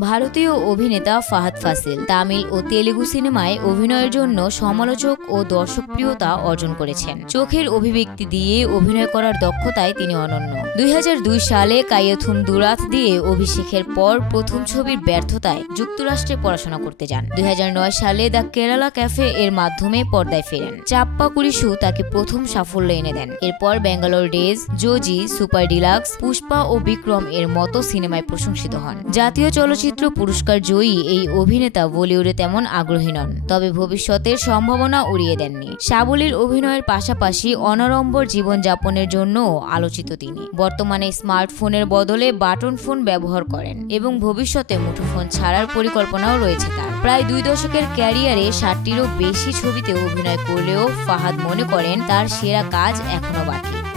ভারতীয় অভিনেতা ফাহাদ ফাসিল তামিল ও তেলেগু সিনেমায় অভিনয়ের জন্য সমালোচক ও দর্শকপ্রিয়তা অর্জন করেছেন। চোখের অভিব্যক্তি দিয়ে অভিনয় করার দক্ষতায় তিনি অনন্য। দুই হাজার দুই সালে কাইয়থুম দুরাত দিয়ে অভিষেকের পর প্রথম ছবির ব্যর্থতায় যুক্তরাষ্ট্রে পড়াশোনা করতে যান। দুই হাজার নয় সালে দ্য কেরালা ক্যাফে এর মাধ্যমে পর্দায় ফেরেন। চাপ্পা কুরিশু তাকে প্রথম সাফল্য এনে দেন। এরপর Bangalore days, Joji, super deluxe, Pushpa ও বিক্রম এর মতো সিনেমায় প্রশংসিত হন। জাতীয় চলচ্চিত্র পুরস্কার জয়ী এই অভিনেতা বলিউডে তেমন আগ্রহী নন, তবে ভবিষ্যতের সম্ভাবনা উড়িয়ে দেননি। সাবলীর অভিনয়ের পাশাপাশি অনাড়ম্বর জীবনযাপনের জন্য আলোচিত তিনি। বর্তমানে স্মার্টফোনের বদলে বাটন ফোন ব্যবহার করেন এবং ভবিষ্যতে মুঠোফোন ছাড়ার পরিকল্পনাও রয়েছে তার। প্রায় দুই দশকের ক্যারিয়ারে ষাটটিরও বেশি ছবিতে অভিনয় করলেও ফাহাদ মনে করেন, তার সেরা কাজ এখনও বাকি।